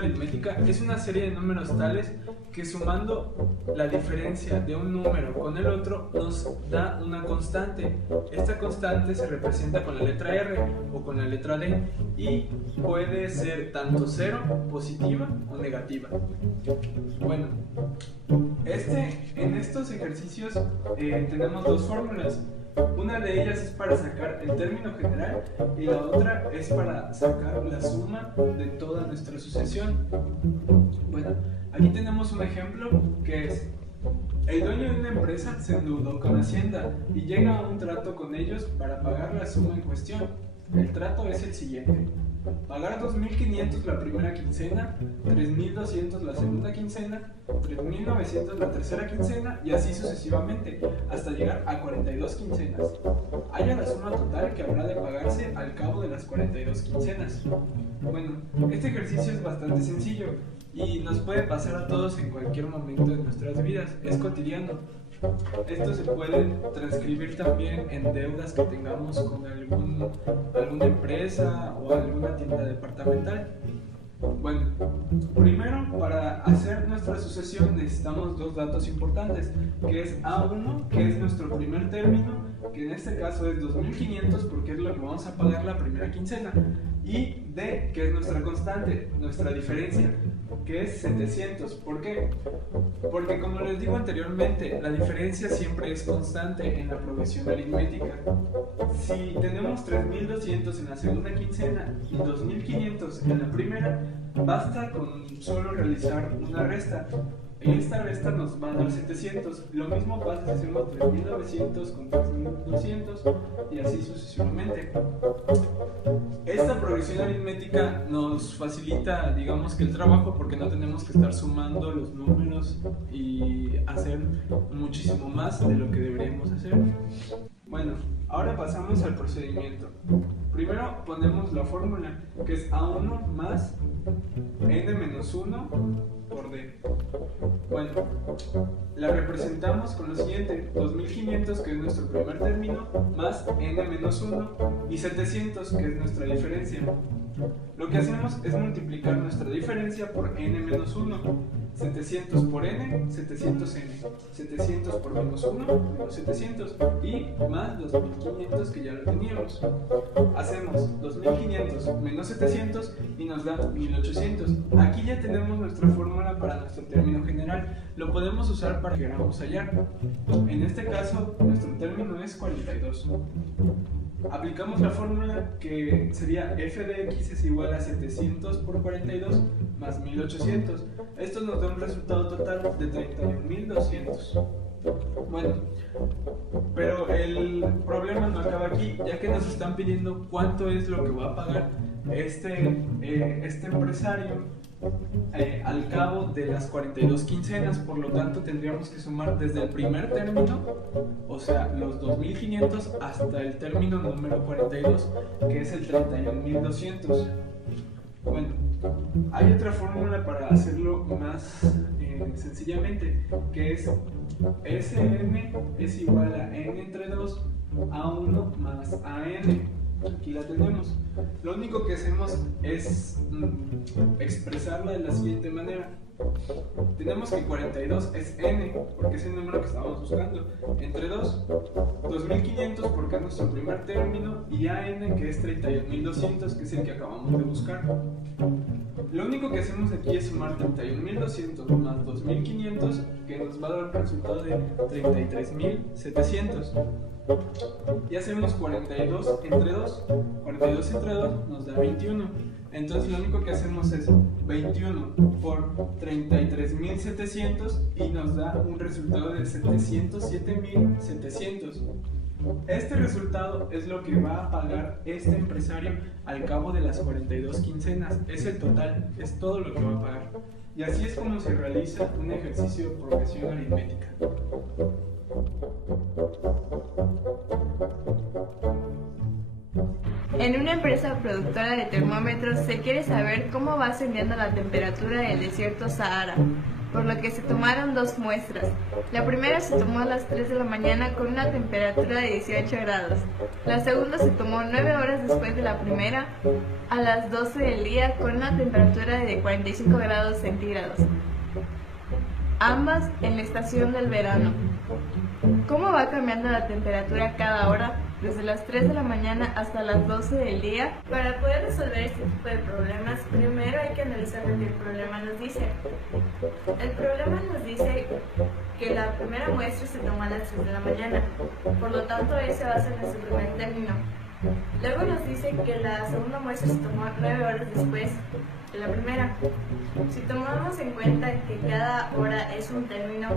aritmética es una serie de números tales que sumando la diferencia de un número con el otro nos da una constante. Esta constante se representa con la letra R o con la letra D y puede ser tanto cero, positiva o negativa. Bueno, en estos ejercicios tenemos dos fórmulas. Una de ellas es para sacar el término general y la otra es para sacar la suma de toda nuestra sucesión. Bueno, aquí tenemos un ejemplo que es: el dueño de una empresa se endeudó con Hacienda y llega a un trato con ellos para pagar la suma en cuestión. El trato es el siguiente: pagar 2.500 la primera quincena, 3.200 la segunda quincena, 3.900 la tercera quincena y así sucesivamente, hasta llegar a 42 quincenas. Haya la suma total que habrá de pagarse al cabo de las 42 quincenas. Bueno, este ejercicio es bastante sencillo y nos puede pasar a todos en cualquier momento de nuestras vidas, es cotidiano. Esto se puede transcribir también en deudas que tengamos con alguna empresa o alguna tienda departamental. Bueno, primero para hacer nuestra sucesión necesitamos dos datos importantes, que es A1, que es nuestro primer término, que en este caso es 2.500 porque es lo que vamos a pagar la primera quincena, y D, que es nuestra constante, nuestra diferencia, que es 700. ¿Por qué? Porque como les digo anteriormente, la diferencia siempre es constante en la progresión aritmética. Si tenemos 3.200 en la segunda quincena y 2.500 en la primera, basta con solo realizar una resta. Esta resta nos va a dar 700. Lo mismo pasa si hacemos 3.900 con 3.200 y así sucesivamente. Esta progresión aritmética nos facilita, digamos que el trabajo, porque no tenemos que estar sumando los números y hacer muchísimo más de lo que deberíamos hacer. Bueno, ahora pasamos al procedimiento. Primero ponemos la fórmula, que es A1 más n-1 por D. Bueno, la representamos con lo siguiente: 2.500, que es nuestro primer término, más n-1 y 700, que es nuestra diferencia. Lo que hacemos es multiplicar nuestra diferencia por n-1. 700 por n, 700n. 700 por menos 1, menos 700. Y más 2.500, que ya lo teníamos. Hacemos 2.500 menos 700 y nos da 1.800. Aquí ya tenemos nuestra fórmula para nuestro término general. Lo podemos usar para que queramos hallar. En este caso, nuestro término es 42. Aplicamos la fórmula, que sería f de x es igual a 700 por 42 más 1800. Esto nos da un resultado total de 31.200. Bueno, pero el problema no acaba aquí, ya que nos están pidiendo cuánto es lo que va a pagar este empresario al cabo de las 42 quincenas. Por lo tanto tendríamos que sumar desde el primer término, o sea los 2.500, hasta el término número 42, que es el 31.200. Bueno, hay otra fórmula para hacerlo más sencillamente, que es Sm es igual a n entre 2 a1 más an. Aquí la tenemos. Lo único que hacemos es expresarla de la siguiente manera. Tenemos que 42 es n, porque es el número que estábamos buscando, entre 2, 2.500 porque es nuestro primer término, y an, que es 31.200, que es el que acabamos de buscar. Lo único que hacemos aquí es sumar 31.200 más 2.500, que nos va a dar un resultado de 33.700. Y hacemos 42 entre 2. 42 entre 2 nos da 21. Entonces lo único que hacemos es 21 por 33.700 y nos da un resultado de 707.700. Este resultado es lo que va a pagar este empresario al cabo de las 42 quincenas. Es el total, es todo lo que va a pagar. Y así es como se realiza un ejercicio de progresión aritmética. En una empresa productora de termómetros se quiere saber cómo va ascendiendo la temperatura del desierto Sahara. por lo que se tomaron 2 muestras. La primera se tomó a las 3 de la mañana con una temperatura de 18 grados. La segunda se tomó 9 horas después de la primera, a las 12 del día, con una temperatura de 45 grados centígrados. Ambas en la estación del verano. ¿Cómo va cambiando la temperatura cada hora, desde las 3 de la mañana hasta las 12 del día? Para poder resolver este tipo de problemas, primero hay que analizar lo que el problema nos dice. El problema nos dice que la primera muestra se tomó a las 3 de la mañana, por lo tanto él se basa en nuestro primer término. Luego nos dice que la segunda muestra se tomó 9 horas después de la primera. Si tomamos en cuenta que cada hora es un término,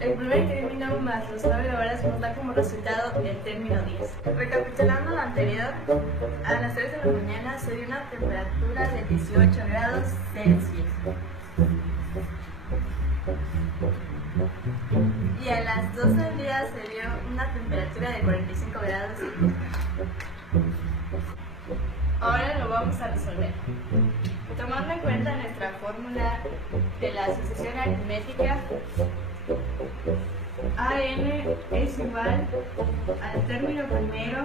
el primer término más las 9 horas nos da como resultado el término 10. Recapitulando lo anterior, a las 3 de la mañana se dio una temperatura de 18 grados Celsius. Y a las 12 del día se dio una temperatura de 45 grados Celsius. Ahora lo vamos a resolver. Tomando en cuenta nuestra fórmula de la sucesión aritmética, AN es igual al término primero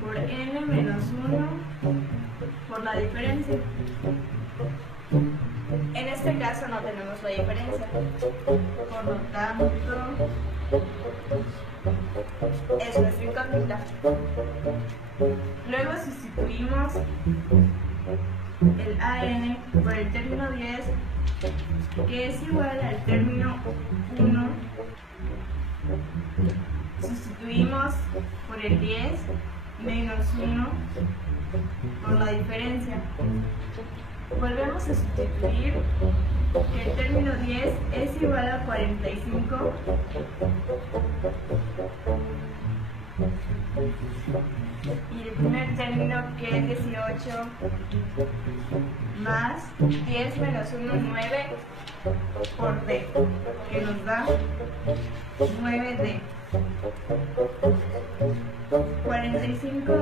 por N menos 1 por la diferencia. En este caso no tenemos la diferencia, por lo tanto es nuestra incógnita. Luego sustituimos el AN por el término 10, que es igual al término 1. Sustituimos por el 10 menos 1 por la diferencia. Volvemos a sustituir que el término 10 es igual a 45 y el primer término, que es 18, más 10 menos 1, 9 por D, que nos da 9D. 45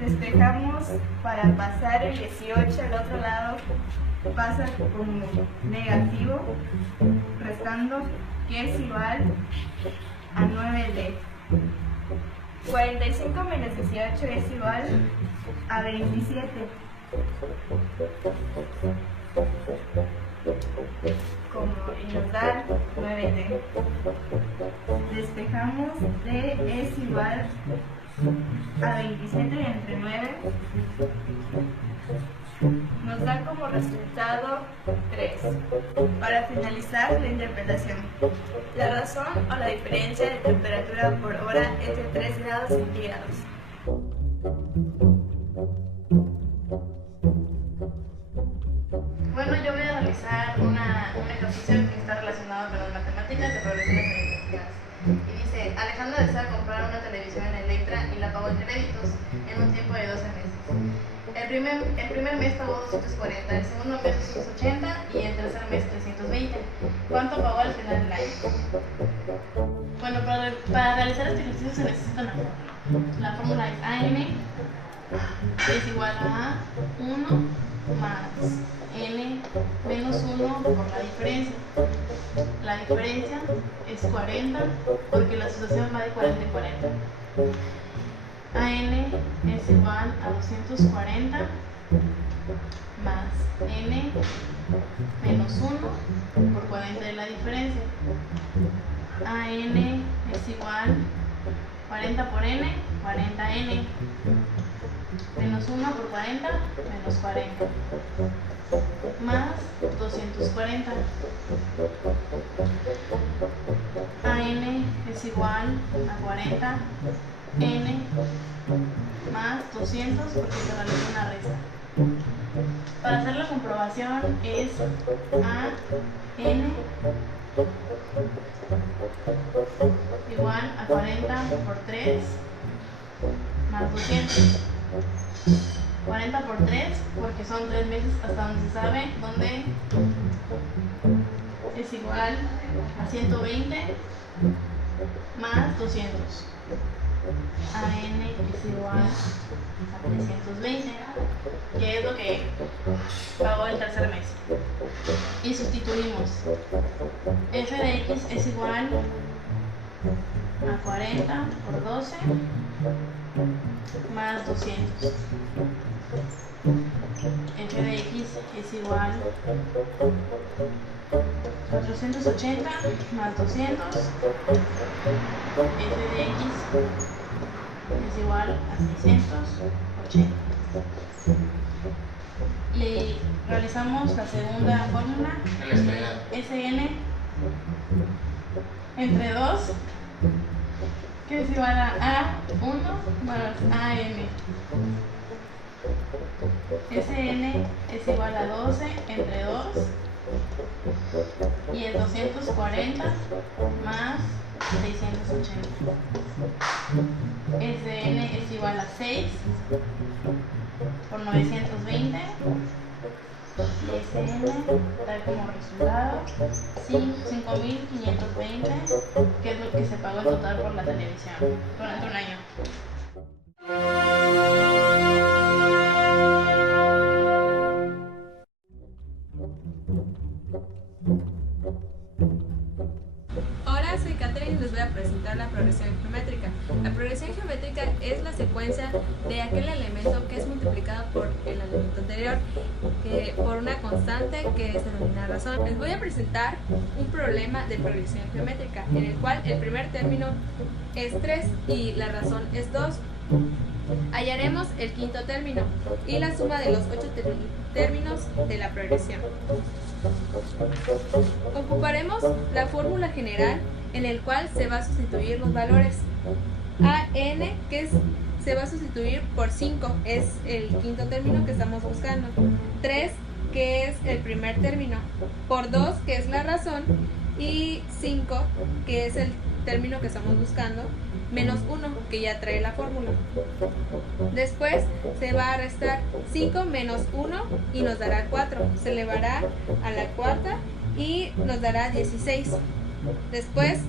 despejamos para pasar el 18 al otro lado, pasa como negativo, restando, que es igual a 9D. 45 menos 18 es igual a 27. Y nos da 9D. Despejamos, D es igual a 27 entre 9. Nos da como resultado 3. Para finalizar la interpretación, la razón o la diferencia de temperatura por hora es de 3 grados centígrados. Bueno, yo voy a realizar un ejercicio que está relacionado con las matemáticas de progresiones aritméticas. Y dice, Alejandra desea comprar una televisión en Electra y la pagó en créditos en un tiempo de 12 meses. El primer mes pagó 240, el segundo mes 280 y el tercer mes 320. ¿Cuánto pagó al final del año? Bueno, para realizar este ejercicio se necesita una fórmula. La fórmula es AN es igual a 1 más N menos 1 por la diferencia. La diferencia es 40 porque la sucesión va de 40 en 40. AN es igual a 240 más N menos 1 por 40 de la diferencia. AN es igual 40 por N, 40N, menos 1 por 40, menos 40, más 240. AN es igual a 40 N más 200 porque se realiza una resta. Para hacer la comprobación es AN igual a 40 por 3 más 200. 40 por 3 porque son 3 meses hasta donde se sabe, donde es igual a 120 más 200. AN es igual a 320, que es lo que pagó el tercer mes. Y sustituimos. F de X es igual a 40 por 12 más 200. F de X es igual a 480 más 200. F de X es igual a 680. Y realizamos la segunda fórmula, Sn entre 2, que es igual a A1 más AN. Sn es igual a 12 entre 2 y el 240 más 680. Sn es igual a 6 por 920 y Sn da como resultado 5.520, que es lo que se pagó en total por la televisión durante un año. Hola, soy Catherine y les voy a presentar la progresión geométrica. La progresión geométrica es la secuencia de aquel elemento que es multiplicado por el elemento anterior, por una constante que se denomina razón. Les voy a presentar un problema de progresión geométrica, en el cual el primer término es 3 y la razón es 2. Hallaremos el quinto término y la suma de los 8 términos de la progresión. Ocuparemos la fórmula general en el cual se va a sustituir los valores. AN, se va a sustituir por 5, es el quinto término que estamos buscando. 3, que es el primer término, por 2, que es la razón, y 5, que es el término que estamos buscando, menos 1, que ya trae la fórmula. Después se va a restar 5 menos 1 y nos dará 4. Se elevará a la cuarta y nos dará 16. Después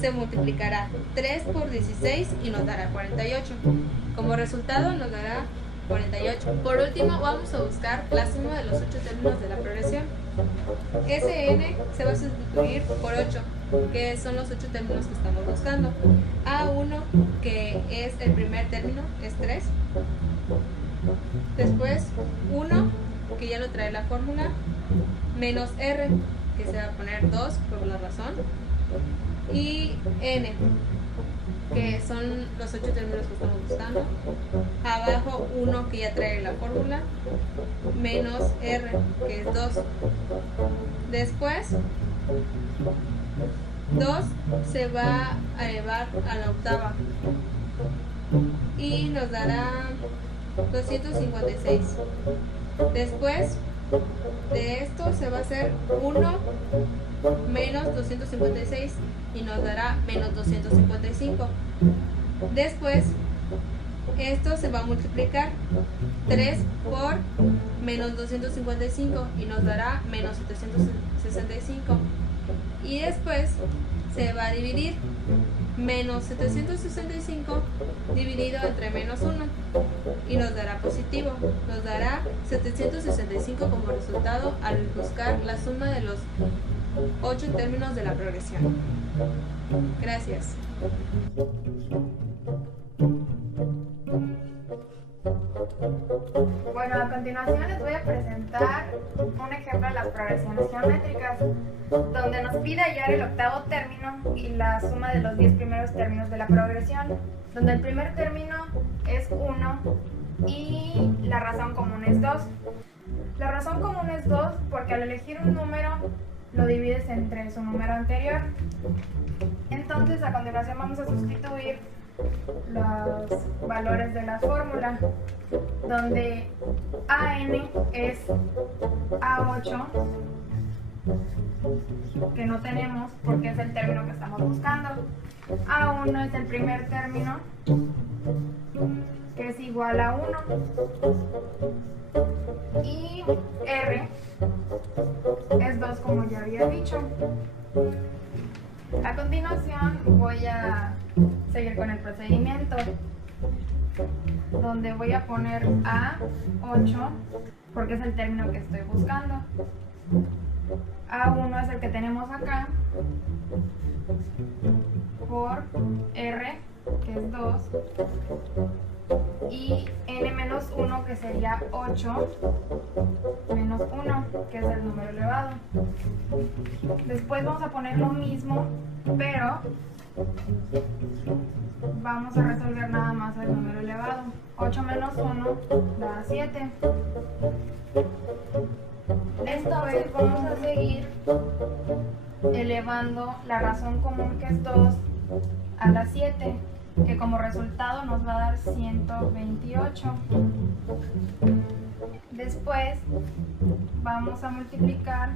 se multiplicará 3 por 16 y nos dará 48. Como resultado nos dará 48. Por último, vamos a buscar la suma de los 8 términos de la progresión. Sn se va a sustituir por 8, que son los 8 términos que estamos buscando. A1, que es el primer término, es 3. Después 1, que ya lo trae la fórmula, menos R, que se va a poner 2 por la razón, y N, que son los 8 términos que estamos buscando. Abajo 1, que ya trae la fórmula, menos R, que es 2. Después 2 se va a elevar a la octava y nos dará 256. Después de esto se va a hacer 1 menos 256 y nos dará menos 255. Después esto se va a multiplicar 3 por menos 255 y nos dará menos 765. Y después se va a dividir menos 765 dividido entre menos 1 y nos dará positivo. Nos dará 765 como resultado al buscar la suma de los 8 términos de la progresión. Gracias. Bueno, a continuación les voy a presentar un ejemplo de las progresiones geométricas, donde nos pide hallar el octavo término y la suma de los 10 primeros términos de la progresión, donde el primer término es 1 y la razón común es 2. La razón común es 2 porque al elegir un número lo divides entre su número anterior. Entonces, a continuación vamos a sustituir los valores de la fórmula, donde AN es A8, que no tenemos porque es el término que estamos buscando. A1 es el primer término, que es igual a 1. Y R es 2, como ya había dicho. A continuación voy a seguir con el procedimiento, donde voy a poner A8 porque es el término que estoy buscando. A1 es el que tenemos acá, por R, que es 2, y n menos 1, que sería 8, menos 1, que es el número elevado. Después vamos a poner lo mismo, pero vamos a resolver nada más el número elevado. 8 menos 1 da 7. Esta vez vamos a seguir elevando la razón común, que es 2, a la 7, que como resultado nos va a dar 128. Después vamos a multiplicar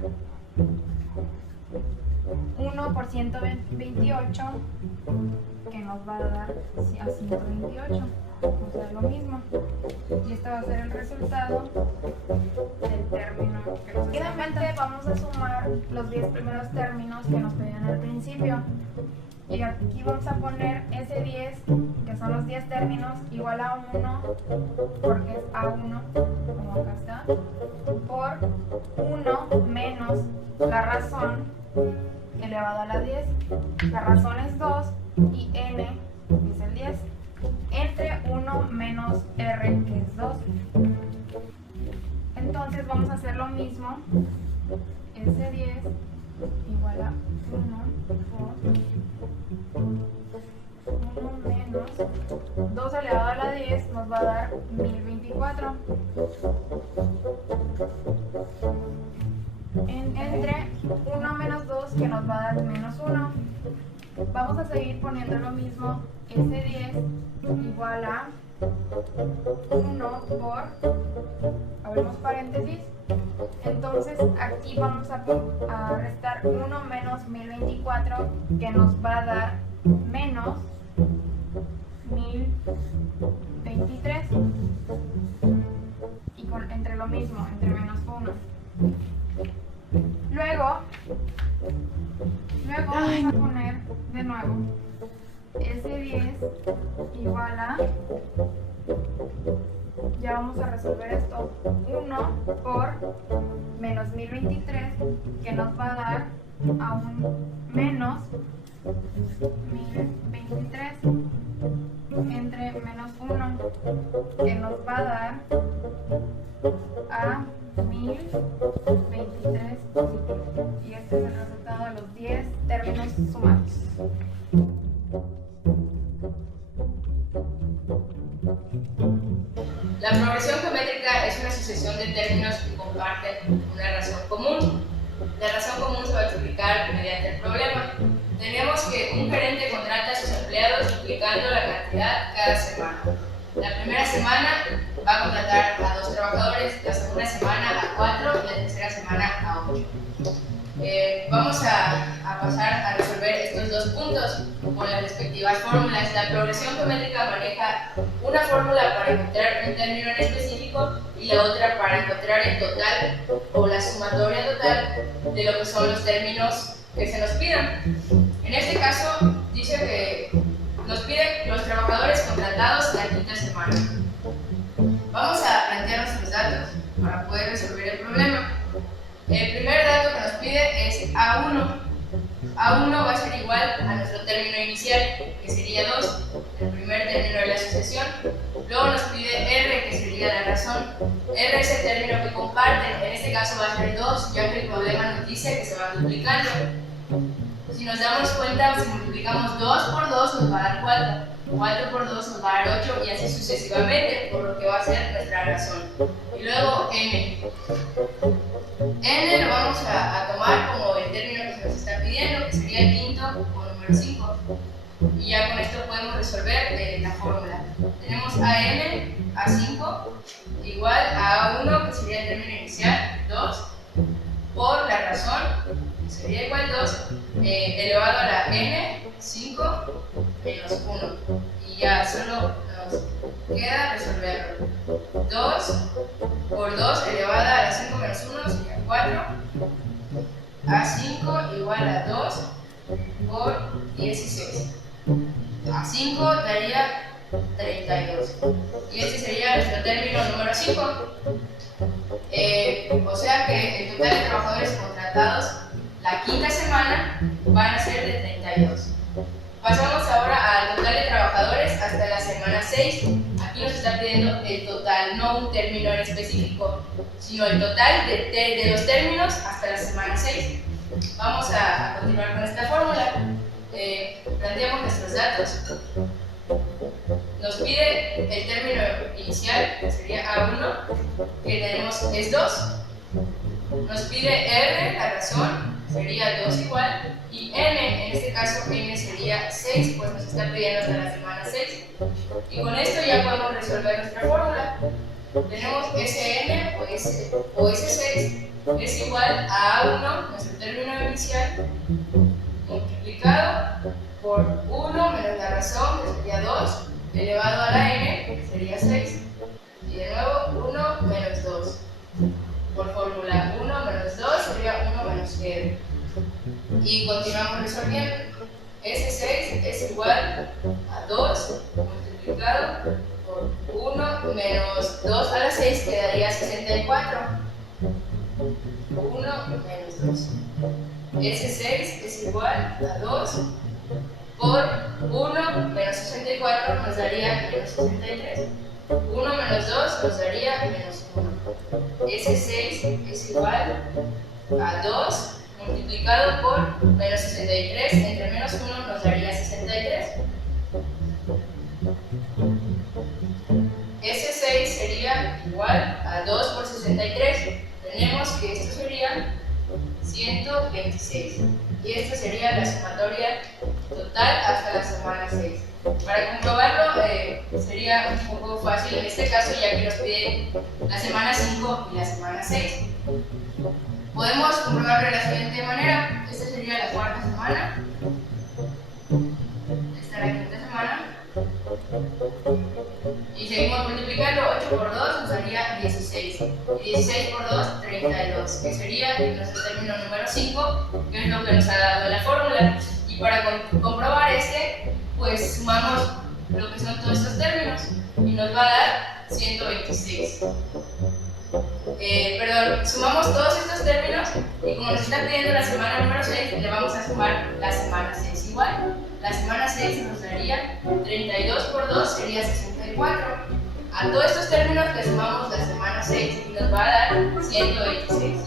1 por 128, que nos va a dar a 128, o sea, lo mismo. Y este va a ser el resultado del término que nos Seguidamente vamos a sumar los 10 primeros términos que nos pedían al principio. Y aquí vamos a poner ese 10, que son los 10 términos, igual a 1, porque es A1, como acá está, por 1 menos la razón elevado a la 10. La razón es 2 y n es el 10, entre 1 menos r, que es 2. Entonces vamos a hacer lo mismo, ese 10 igual a 1 por 1 menos 2 elevado a la 10 nos va a dar 1024. Entre 1 menos 2, que nos va a dar menos 1. Vamos a seguir poniendo lo mismo, ese 10 igual a 1 por, abrimos paréntesis, entonces aquí vamos a restar 1 menos 1024, que nos va a dar menos 1023, y entre lo mismo, entre menos 1. Luego vamos a poner de nuevo ese 10 igual a, ya vamos a resolver esto, 1 por menos 1023, que nos va a dar aún menos 1023, entre menos 1, que nos va a dar a 1023 positivo. Y este es el resultado de los 10 términos sumados. La progresión geométrica es una sucesión de términos que comparten una razón común. La razón común se va a explicar mediante el problema. Tenemos que un gerente contrata a sus empleados duplicando la cantidad cada semana. La primera semana va a contratar a 2 trabajadores, la segunda semana a 4 y la tercera semana a 8. Vamos a pasar a resolver estos dos puntos con las respectivas fórmulas. La progresión geométrica maneja una fórmula para encontrar un término en específico y la otra para encontrar el total o la sumatoria total de lo que son los términos que se nos pidan. En este caso dice que nos piden los trabajadores contratados la quinta semana. Vamos a plantear nuestros datos para poder resolver el problema. El primer dato que nos pide es A1. A1 va a ser igual a nuestro término inicial, que sería 2, el primer término de la asociación. Luego nos pide R, que sería la razón. R es el término que comparten, en este caso va a ser 2, ya que el problema nos dice que se van duplicando. Si nos damos cuenta, si multiplicamos 2 por 2 nos va a dar 4. 4 por 2 nos va a dar 8 y así sucesivamente, por lo que va a ser nuestra razón. Y luego n. N lo vamos a tomar como el término que se nos está pidiendo, que sería el quinto o número 5. Y ya con esto podemos resolver la fórmula. Tenemos a n, a 5, igual a 1, que sería el término inicial, 2, por la razón, que sería igual 2, elevado a la n, 5, menos 1. Y ya solo nos queda resolverlo. 2 por 2 elevada a la 5 menos 1 sería 4. A5 igual a 2 por 16. a 5 daría 32. Y este sería nuestro término número 5. O sea que el total de trabajadores contratados la quinta semana van a ser de 32. Pasamos ahora al total de trabajadores hasta la semana 6. Aquí nos está pidiendo el total, no un término en específico, sino el total de los términos hasta la semana 6. Vamos a continuar con esta fórmula. Planteamos nuestros datos. Nos pide el término inicial, que sería A1, que tenemos es 2. Nos pide R, la razón, sería 2 igual, y N, en este caso N sería 6, pues nos está pidiendo hasta la semana 6. Y con esto ya podemos resolver nuestra fórmula. Tenemos Sn o S6 es igual a A1, nuestro término inicial, multiplicado por 1 menos la razón, que sería 2, elevado a la n, que sería 6, y de nuevo 1 menos 2. Por fórmula 1 menos 2 sería 1 menos r. Y continuamos resolviendo. S6 es igual a 2 multiplicado por 1 menos 2 a la 6 quedaría 64. 1 menos 2. S6 es igual a 2 por 1 menos 64 nos daría menos 63. 1 menos 2 nos daría menos 1. S6 es igual a 2 multiplicado por menos 63, entre menos 1 nos daría 63. S6 sería igual a 2 por 63. Tenemos que esto sería 126. Y esta sería la sumatoria total hasta la semana 6. Para comprobarlo sería un poco fácil en este caso, ya que nos pide la semana 5 y la semana 6. Podemos comprobarlo de la siguiente manera. Esta sería la cuarta semana. Esta es la quinta semana. Y seguimos multiplicando. 8 por 2 nos daría 16. Y 16 por 2, 32. Que sería nuestro término número 5, que es lo que nos ha dado la fórmula. Y para comprobar pues sumamos lo que son todos estos términos. Y nos va a dar 126. Sumamos todos estos términos y como nos está pidiendo la semana número 6, le vamos a sumar la semana 6 igual. La semana 6 nos daría 32 por 2 sería 64. A todos estos términos le sumamos la semana 6 y nos va a dar 126.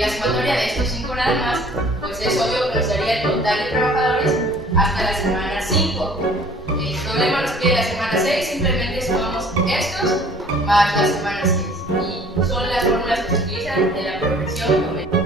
La sumatoria de estos 5 nada más, pues es obvio que nos daría el total de trabajadores hasta la semana 5. El problema nos pide la semana 6, simplemente sumamos estos más la semana 6. Y son las fórmulas que se utilizan de la progresión numérica.